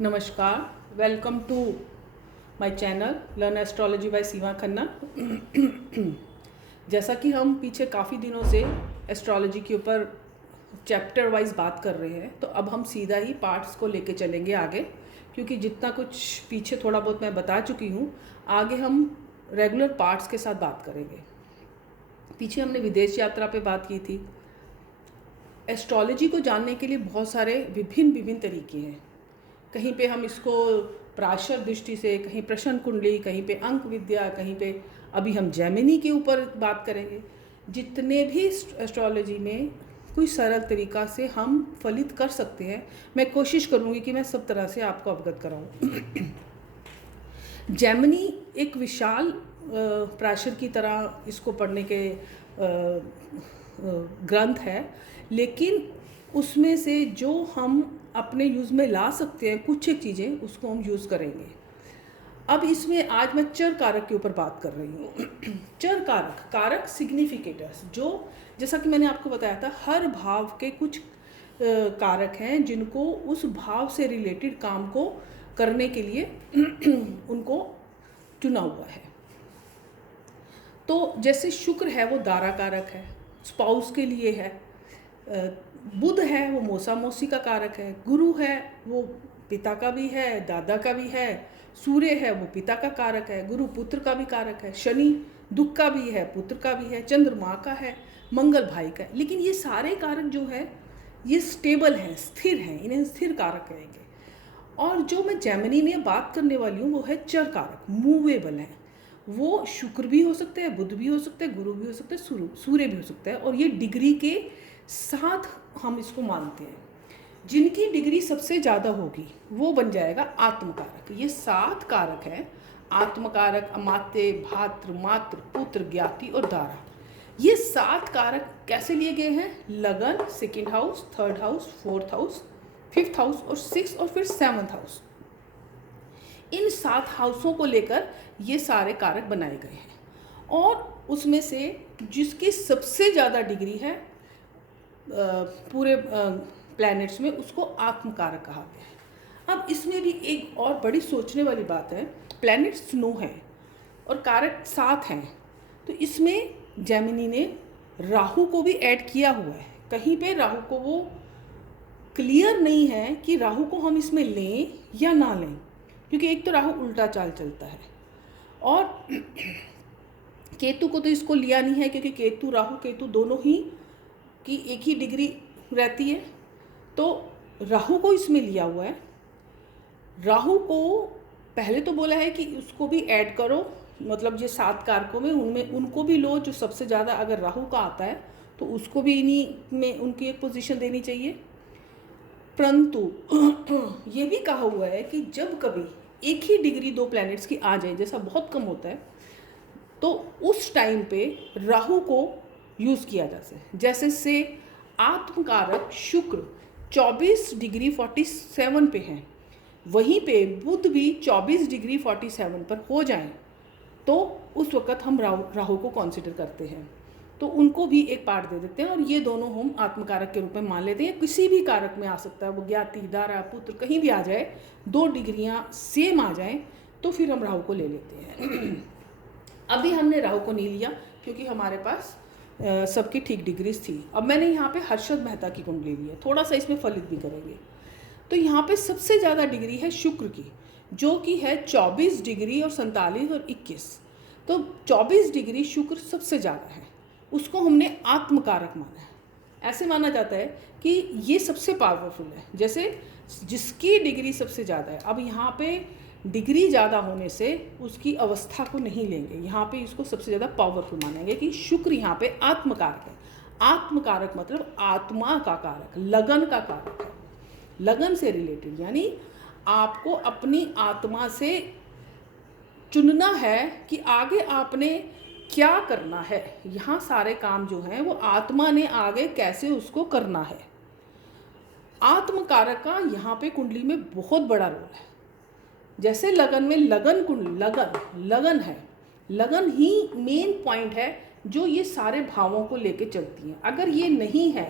नमस्कार, welcome to my channel learn astrology by Seema Khanna. जैसा कि हम पीछे काफ़ी दिनों से एस्ट्रोलॉजी के ऊपर चैप्टर वाइज बात कर रहे हैं, तो अब हम सीधा ही पार्ट्स को लेके चलेंगे आगे, क्योंकि जितना कुछ पीछे थोड़ा बहुत मैं बता चुकी हूँ, आगे हम रेगुलर पार्ट्स के साथ बात करेंगे। पीछे हमने विदेश यात्रा पे बात की थी। एस्ट्रोलॉजी को जानने के लिए बहुत सारे विभिन्न तरीके हैं। कहीं पे हम इसको प्राशर दृष्टि से, कहीं प्रश्न कुंडली, कहीं पे अंक विद्या, कहीं पे अभी हम जेमिनी के ऊपर बात करेंगे। जितने भी एस्ट्रोलॉजी में कोई सरल तरीका से हम फलित कर सकते हैं, मैं कोशिश करूँगी कि मैं सब तरह से आपको अवगत कराऊँ। जेमिनी एक विशाल प्राशर की तरह इसको पढ़ने के ग्रंथ है, लेकिन उसमें से जो हम अपने यूज़ में ला सकते हैं कुछ एक चीज़ें, उसको हम यूज़ करेंगे। अब इसमें आज मैं चर कारक के ऊपर बात कर रही हूँ। चर कारक, कारक सिग्निफिकेटर्स, जो जैसा कि मैंने आपको बताया था, हर भाव के कुछ कारक हैं जिनको उस भाव से रिलेटेड काम को करने के लिए उनको चुना हुआ है। तो जैसे शुक्र है वो दारा कारक है, स्पाउस के लिए है। बुध है वो मौसा मौसी का कारक है। गुरु है वो पिता का भी है, दादा का भी है। सूर्य है वो पिता का कारक है, गुरु पुत्र का भी कारक है। शनि दुख का भी है, पुत्र का भी है। चंद्रमा का है, मंगल भाई का है। लेकिन ये सारे कारक जो है ये स्टेबल हैं, स्थिर हैं, इन्हें स्थिर कारक कहेंगे। और जो मैं जेमिनी में बात करने वाली हूँ वो है चर कारक, मूवेबल है। वो शुक्र भी हो सकते हैं, बुध भी हो सकते हैं, गुरु भी हो सकते हैं, सूर्य भी हो सकता है। और ये डिग्री के साथ हम इसको मानते हैं। जिनकी डिग्री सबसे ज़्यादा होगी वो बन जाएगा आत्मकारक। ये 7 कारक हैं: आत्मकारक, अमात्य, भात्र, मात्र, पुत्र, ज्ञाति और दारा। ये 7 कारक कैसे लिए गए हैं? लगन, second house, third house, fourth house, fifth house और 6th और फिर 7th हाउस। इन 7 हाउसों को लेकर ये सारे कारक बनाए गए हैं। और उसमें से जिसकी सबसे ज़्यादा डिग्री है पूरे प्लैनेट्स में, उसको आत्मकारक कहा गया है। अब इसमें भी एक और बड़ी सोचने वाली बात है। प्लैनेट्स 9 हैं और कारक 7 हैं, तो इसमें जेमिनी ने राहु को भी ऐड किया हुआ है। कहीं पे राहु को वो क्लियर नहीं है कि राहु को हम इसमें लें या ना लें, क्योंकि एक तो राहु उल्टा चाल चलता है, और केतु को तो इसको लिया नहीं है, क्योंकि केतु, राहु केतु दोनों ही की एक ही डिग्री रहती है। तो राहु को इसमें लिया हुआ है। राहु को पहले तो बोला है कि उसको भी ऐड करो, मतलब ये 7 कारकों में उनमें उनको भी लो जो सबसे ज़्यादा, अगर राहु का आता है तो उसको भी इन्हीं में उनकी एक पोजीशन देनी चाहिए। परंतु ये भी कहा हुआ है कि जब कभी एक ही डिग्री 2 प्लैनेट्स की आ जाए, जैसा बहुत कम होता है, तो उस टाइम पे राहु को यूज़ किया जा सकता है। जैसे से आत्मकारक शुक्र 24 डिग्री 47 पे हैं, वहीं पे बुध भी 24 डिग्री 47 पर हो जाएं, तो उस वक़्त हम राहु को कंसिडर करते हैं, तो उनको भी एक पार्ट दे देते हैं। और ये दोनों हम आत्मकारक के रूप में मान लेते हैं। किसी भी कारक में आ सकता है, वो ज्ञाति, दारा, पुत्र, कहीं भी आ जाए, 2 डिग्रियाँ सेम आ जाएं, तो फिर हम राहु को ले लेते हैं। अभी हमने राहु को नहीं लिया क्योंकि हमारे पास सबकी ठीक डिग्रीज थी। अब मैंने यहाँ पे हर्षद मेहता की कुंडली ली है, थोड़ा सा इसमें फलित भी करेंगे। तो यहाँ पे सबसे ज़्यादा डिग्री है शुक्र की, जो कि है 24 डिग्री और 47 और 21। तो 24 डिग्री शुक्र सबसे ज़्यादा है, उसको हमने आत्मकारक माना है। ऐसे माना जाता है कि ये सबसे पावरफुल है, जैसे जिसकी डिग्री सबसे ज़्यादा है। अब यहाँ पे डिग्री ज़्यादा होने से उसकी अवस्था को नहीं लेंगे, यहाँ पे इसको सबसे ज़्यादा पावरफुल मानेंगे कि शुक्र यहाँ पे आत्मकारक है। आत्मकारक मतलब आत्मा का कारक, लगन का कारक है, लगन से रिलेटेड, यानी आपको अपनी आत्मा से चुनना है कि आगे आपने क्या करना है। यहाँ सारे काम जो हैं वो आत्मा ने आगे कैसे उसको करना है। आत्मकारक का यहाँ पे कुंडली में बहुत बड़ा रोल है। जैसे लगन में लगन कुंडली, लगन है, लगन ही मेन पॉइंट है जो ये सारे भावों को लेके चलती हैं। अगर ये नहीं है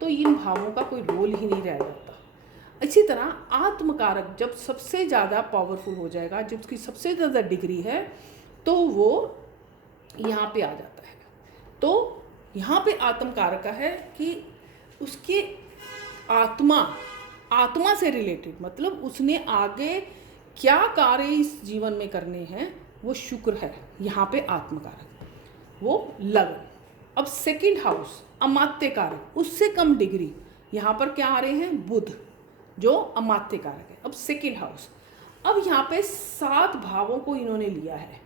तो इन भावों का कोई रोल ही नहीं रह जाता। इसी तरह आत्मकारक जब सबसे ज़्यादा पावरफुल हो जाएगा, जब उसकी सबसे ज़्यादा डिग्री है, तो वो यहाँ पे आ जाता है। तो यहाँ पे आत्मकारक का है कि उसके आत्मा से रिलेटेड, मतलब उसने आगे क्या कार्य इस जीवन में करने हैं, वो शुक्र है यहाँ पे आत्मकारक, वो लगन। अब सेकंड हाउस अमात्य कारक, उससे कम डिग्री, यहाँ पर क्या आ रहे हैं, बुध, जो अमात्य कारक है। अब सेकंड हाउस, अब यहाँ पे 7 भावों को इन्होंने लिया है,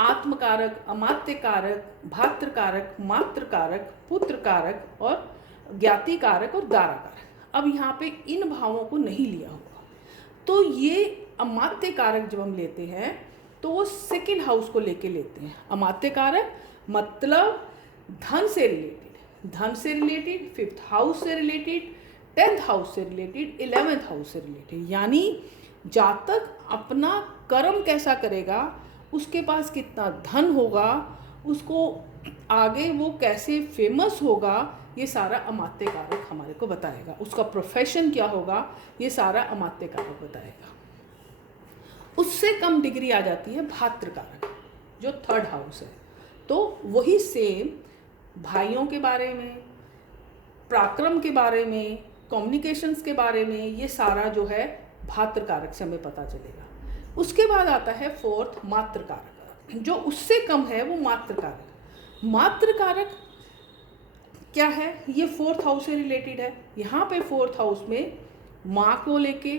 आत्मकारक, अमात्य कारक, भात्र कारक, मात्र कारक, पुत्र कारक और ज्ञाति कारक और दारा कारक। अब यहाँ पे इन भावों को नहीं लिया होगा, तो ये अमात्य कारक जब हम लेते हैं तो वो सेकंड हाउस को लेके लेते हैं। अमात्य कारक मतलब धन से रिलेटेड, 5th हाउस से रिलेटेड, 10th हाउस से रिलेटेड, 11th हाउस से रिलेटेड, यानी जातक अपना कर्म कैसा करेगा, उसके पास कितना धन होगा, उसको आगे वो कैसे फेमस होगा, ये सारा अमात्य कारक हमारे को बताएगा। उसका प्रोफेशन क्या होगा, ये सारा अमात्य कारक बताएगा। उससे कम डिग्री आ जाती है भात्र कारक, जो 3rd हाउस है। तो वही सेम भाइयों के बारे में, पराक्रम के बारे में, कम्युनिकेशंस के बारे में, ये सारा जो है भात्र कारक से हमें पता चलेगा। उसके बाद आता है 4th मात्र कारक, जो उससे कम है वो मात्र कारक। मात्र कारक क्या है, ये 4th हाउस से रिलेटेड है। यहाँ पे 4th हाउस में माँ को लेके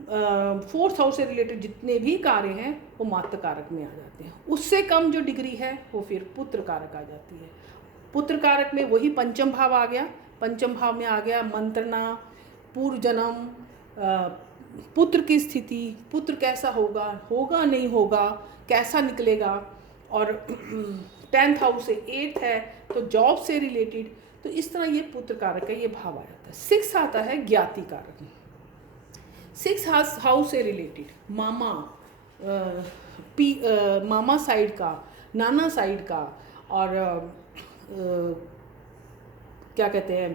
4th हाउस से रिलेटेड जितने भी कार्य हैं वो मात्र कारक में आ जाते हैं। उससे कम जो डिग्री है वो फिर पुत्र कारक आ जाती है। पुत्र कारक में वही पंचम भाव आ गया, पंचम भाव में आ गया मंत्रणा, पूर्व जन्म, पुत्र की स्थिति, पुत्र कैसा होगा नहीं होगा, कैसा निकलेगा। और 10th हाउस से 8th है तो जॉब से रिलेटेड, तो इस तरह ये पुत्र कारक है, ये भाव आ जाता है। 6th आता है ज्ञाति कारक, 6th हाउस से रिलेटेड मामा, मामा साइड का, नाना साइड का, और क्या कहते हैं,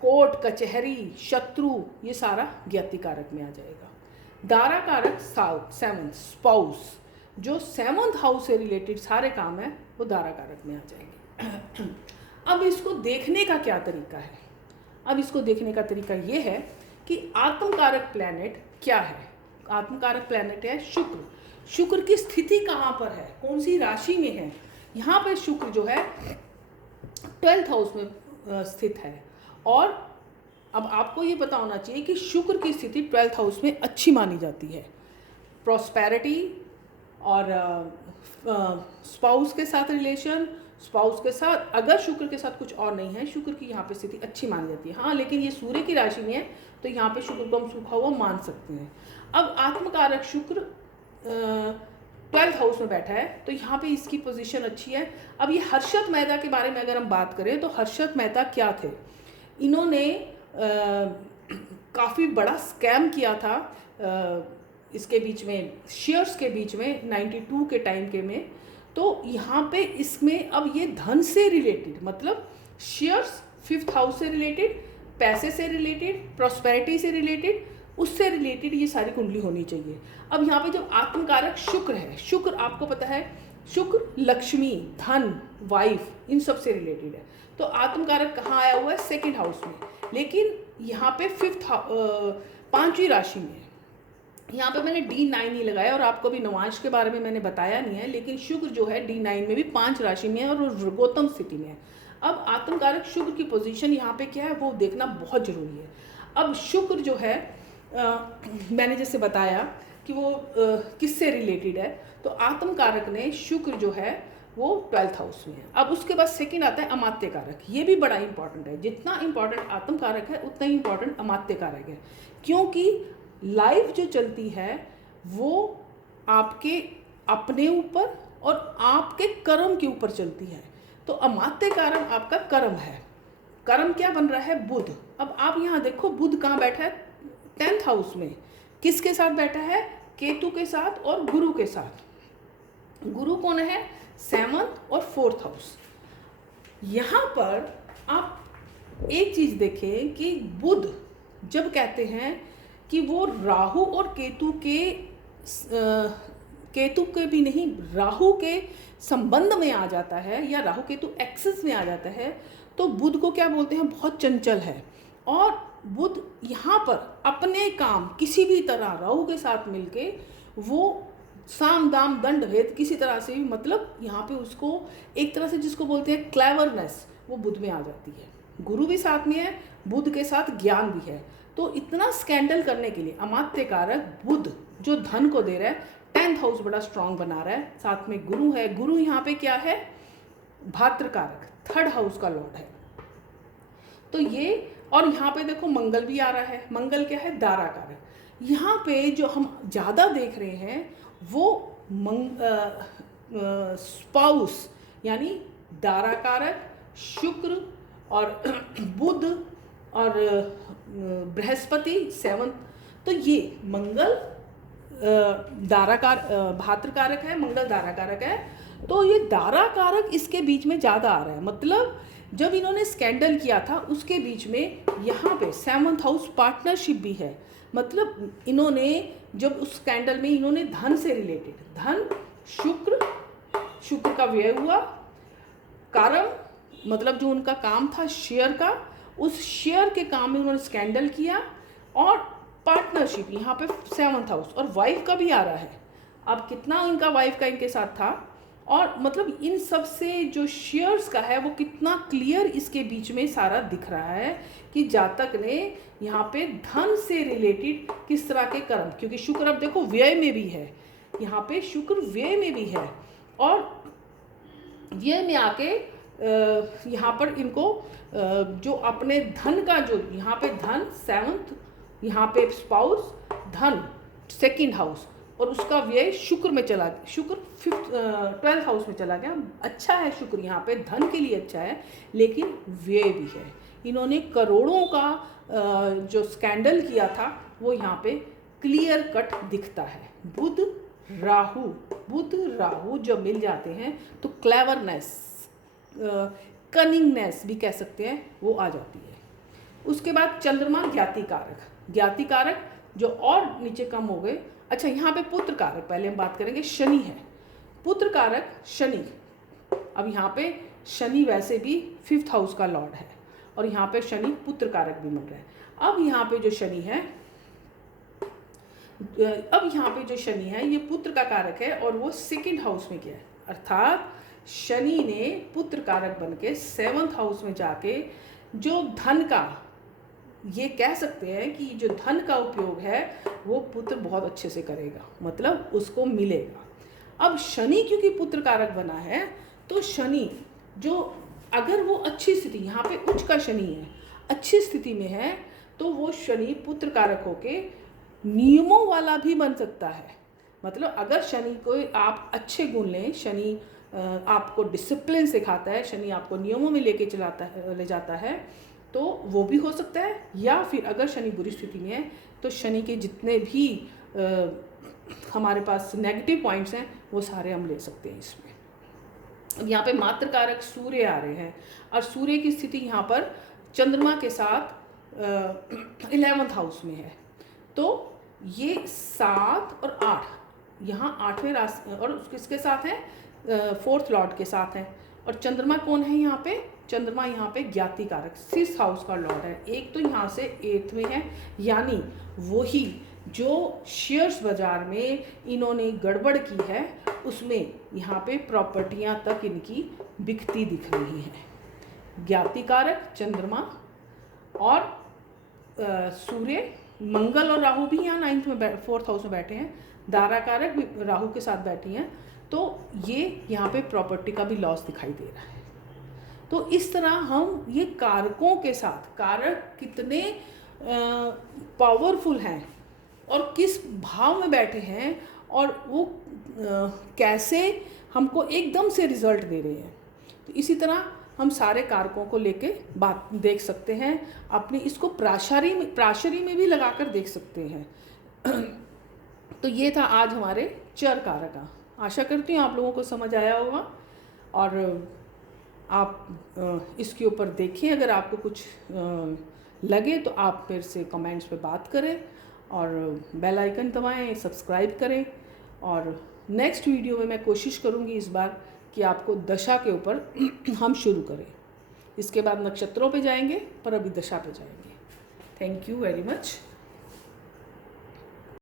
कोर्ट कचहरी, शत्रु, ये सारा ज्ञाति कारक में आ जाएगा। दारा कारक 7th स्पाउस, जो 7th हाउस से रिलेटेड सारे काम है वो दारा कारक में आ जाएंगे। अब इसको देखने का क्या तरीका है, अब इसको देखने का तरीका ये है कि आत्मकारक प्लैनेट क्या है। आत्मकारक प्लैनेट है शुक्र। शुक्र की स्थिति कहाँ पर है, कौन सी राशि में है। यहाँ पे शुक्र जो है 12th हाउस में स्थित है। और अब आपको ये पता होना चाहिए कि शुक्र की स्थिति 12th हाउस में अच्छी मानी जाती है। प्रॉस्पेरिटी और स्पाउस के साथ रिलेशन, स्पाउस के साथ अगर शुक्र के साथ कुछ और नहीं है, शुक्र की यहाँ पे स्थिति अच्छी मानी जाती है। हाँ, लेकिन ये सूर्य की राशि में है तो यहाँ पे शुक्र को हम सूखा हुआ मान सकते हैं। अब आत्मकारक शुक्र 12th हाउस में बैठा है तो यहाँ पे इसकी पोजीशन अच्छी है। अब ये हर्षद मेहता के बारे में अगर हम बात करें तो हर्षद मेहता क्या थे, इन्होंने काफ़ी बड़ा स्कैम किया था इसके बीच में, शेयर्स के बीच में 92 के टाइम के में। तो यहाँ पे इसमें अब ये धन से रिलेटेड, मतलब शेयर्स 5th हाउस से रिलेटेड, पैसे से रिलेटेड, प्रॉस्पेरिटी से रिलेटेड, उससे रिलेटेड ये सारी कुंडली होनी चाहिए। अब यहाँ पे जब आत्मकारक शुक्र है, शुक्र आपको पता है, शुक्र लक्ष्मी, धन, वाइफ, इन सब से रिलेटेड है। तो आत्मकारक कहाँ आया हुआ है, 2nd हाउस में, लेकिन यहाँ पे 5वीं राशि में है। यहाँ पे मैंने D9 नहीं लगाया और आपको भी नवांश के बारे में मैंने बताया नहीं है, लेकिन शुक्र जो है D9 में भी 5 राशि में है और गौतम स्थिति में है। अब आत्मकारक शुक्र की पोजीशन यहाँ पे क्या है वो देखना बहुत ज़रूरी है। अब शुक्र जो है मैंने जैसे बताया कि वो किससे रिलेटेड है, तो आत्मकारक ने शुक्र जो है वो 12th हाउस में है। अब उसके बाद सेकंड आता है अमात्य कारक, ये भी बड़ा इंपॉर्टेंट है। जितना इंपॉर्टेंट आत्मकारक है उतना ही इंपॉर्टेंट अमात्य कारक है, क्योंकि लाइफ जो चलती है वो आपके अपने ऊपर और आपके कर्म के ऊपर चलती है। तो अमात्य कारक आपका कर्म है। कर्म क्या बन रहा है, बुध। अब आप यहाँ देखो बुध कहाँ बैठा है, 10th हाउस में। किसके साथ बैठा है, केतु के साथ और गुरु के साथ। गुरु कौन है, 7th और 4th हाउस। यहाँ पर आप एक चीज देखें कि बुध जब कहते हैं कि वो राहु और केतु के भी नहीं, राहु के संबंध में आ जाता है या राहु केतु एक्सिस में आ जाता है, तो बुध को क्या बोलते हैं, बहुत चंचल है। और बुध यहाँ पर अपने काम किसी भी तरह राहु के साथ मिलके वो साम दाम दंड भेद किसी तरह से भी, मतलब यहाँ पे उसको एक तरह से जिसको बोलते हैं क्लेवरनेस, वो बुध में आ जाती है। गुरु भी साथ में है, बुध के साथ ज्ञान भी है। तो इतना स्कैंडल करने के लिए अमात्य कारक बुध जो धन को दे रहा है, 10th हाउस बड़ा स्ट्रांग बना रहा है, साथ में गुरु है। गुरु यहाँ पे क्या है, भात्र कारक, 3rd हाउस का लॉर्ड है। तो ये, और यहाँ पे देखो मंगल भी आ रहा है। मंगल क्या है, दारा कारक। यहाँ पे जो हम ज़्यादा देख रहे हैं वो स्पाउस यानी दारा कारक, शुक्र और बुध और बृहस्पति 7th। तो ये मंगल भात्र कारक है, मंगल दारा कारक है। तो ये दारा कारक इसके बीच में ज़्यादा आ रहा है। मतलब जब इन्होंने स्कैंडल किया था उसके बीच में यहाँ पे 7th हाउस पार्टनरशिप भी है। मतलब इन्होंने जब उस स्कैंडल में इन्होंने धन से रिलेटेड, धन, शुक्र का व्यय हुआ, कारण मतलब जो उनका काम था शेयर का, उस शेयर के काम में उन्होंने स्कैंडल किया, और पार्टनरशिप यहाँ पे 7th हाउस, और वाइफ का भी आ रहा है। अब कितना इनका वाइफ का इनके साथ था, और मतलब इन सब से जो शेयर्स का है वो कितना क्लियर इसके बीच में सारा दिख रहा है कि जातक ने यहाँ पे धन से रिलेटेड किस तरह के कर्म, क्योंकि शुक्र अब देखो व्यय में भी है, यहाँ पे शुक्र व्यय में भी है, और व्यय में आके यहाँ पर इनको जो अपने धन का जो यहाँ पे धन 7th, यहाँ पे स्पाउस, धन 2nd हाउस, और उसका व्यय शुक्र में चला गया, शुक्र 12th हाउस में चला गया। अच्छा है शुक्र यहाँ पे धन के लिए अच्छा है, लेकिन व्यय भी है। इन्होंने करोड़ों का जो स्कैंडल किया था वो यहाँ पे क्लियर कट दिखता है। बुध राहु जब मिल जाते हैं तो क्लेवरनेस, कनिंगनेस भी कह सकते हैं, वो आ जाती है। उसके बाद चंद्रमा ज्ञाति कारक जो और नीचे कम हो गए। अच्छा, यहाँ पे पुत्र कारक पहले हम बात करेंगे, शनि है पुत्र कारक शनि। अब यहाँ पे शनि वैसे भी 5th हाउस का लॉर्ड है, और यहाँ पे शनि पुत्र कारक भी मिल रहा है। अब यहाँ पे जो शनि है ये पुत्र का कारक है, और वो 2nd हाउस में गया है, अर्थात शनि ने पुत्र कारक बन के 7th हाउस में जाके जो धन का, ये कह सकते हैं कि जो धन का उपयोग है वो पुत्र बहुत अच्छे से करेगा, मतलब उसको मिलेगा। अब शनि क्योंकि पुत्र कारक बना है, तो शनि जो अगर वो अच्छी स्थिति, यहाँ पे उच्च का शनि है, अच्छी स्थिति में है, तो वो शनि पुत्र कारक होके नियमों वाला भी बन सकता है। मतलब अगर शनि को आप अच्छे गुण लें, शनि आपको डिसिप्लिन सिखाता है, शनि आपको नियमों में ले जाता है, तो वो भी हो सकता है। या फिर अगर शनि बुरी स्थिति में है तो शनि के जितने भी हमारे पास नेगेटिव पॉइंट्स हैं वो सारे हम ले सकते हैं इसमें। अब यहाँ पे मात्र कारक सूर्य आ रहे हैं, और सूर्य की स्थिति यहाँ पर चंद्रमा के साथ 11th हाउस में है। तो ये 7 और 8 यहाँ 8वें राशि, और किसके साथ है, 4th लॉर्ड के साथ है। और चंद्रमा कौन है यहाँ पे, चंद्रमा यहाँ पे ज्ञाति कारक 6th हाउस का लॉर्ड है। एक तो यहाँ से 8th में है, यानी वही जो शेयर्स बाजार में इन्होंने गड़बड़ की है उसमें यहाँ पे प्रॉपर्टियाँ तक इनकी बिकती दिख रही हैं। ज्ञाति कारक चंद्रमा और सूर्य, मंगल और राहु भी यहाँ 9th में 4th हाउस में बैठे हैं, दारा कारक भी राहु के साथ बैठी हैं, तो ये यहाँ पे प्रॉपर्टी का भी लॉस दिखाई दे रहा है। तो इस तरह हम ये कारकों के साथ, कारक कितने पावरफुल हैं और किस भाव में बैठे हैं, और वो कैसे हमको एकदम से रिजल्ट दे रहे हैं, तो इसी तरह हम सारे कारकों को लेके बात देख सकते हैं। अपनी इसको प्राशरी में भी लगाकर देख सकते हैं। तो ये था आज हमारे चर कारक। आशा करती हूँ आप लोगों को समझ आया होगा, और आप इसके ऊपर देखें, अगर आपको कुछ लगे तो आप मेरे से कमेंट्स पे बात करें और बेल आइकन दबाएं, सब्सक्राइब करें। और नेक्स्ट वीडियो में मैं कोशिश करूँगी इस बार कि आपको दशा के ऊपर हम शुरू करें। इसके बाद नक्षत्रों पे जाएंगे, पर अभी दशा पे जाएंगे। Thank you very much.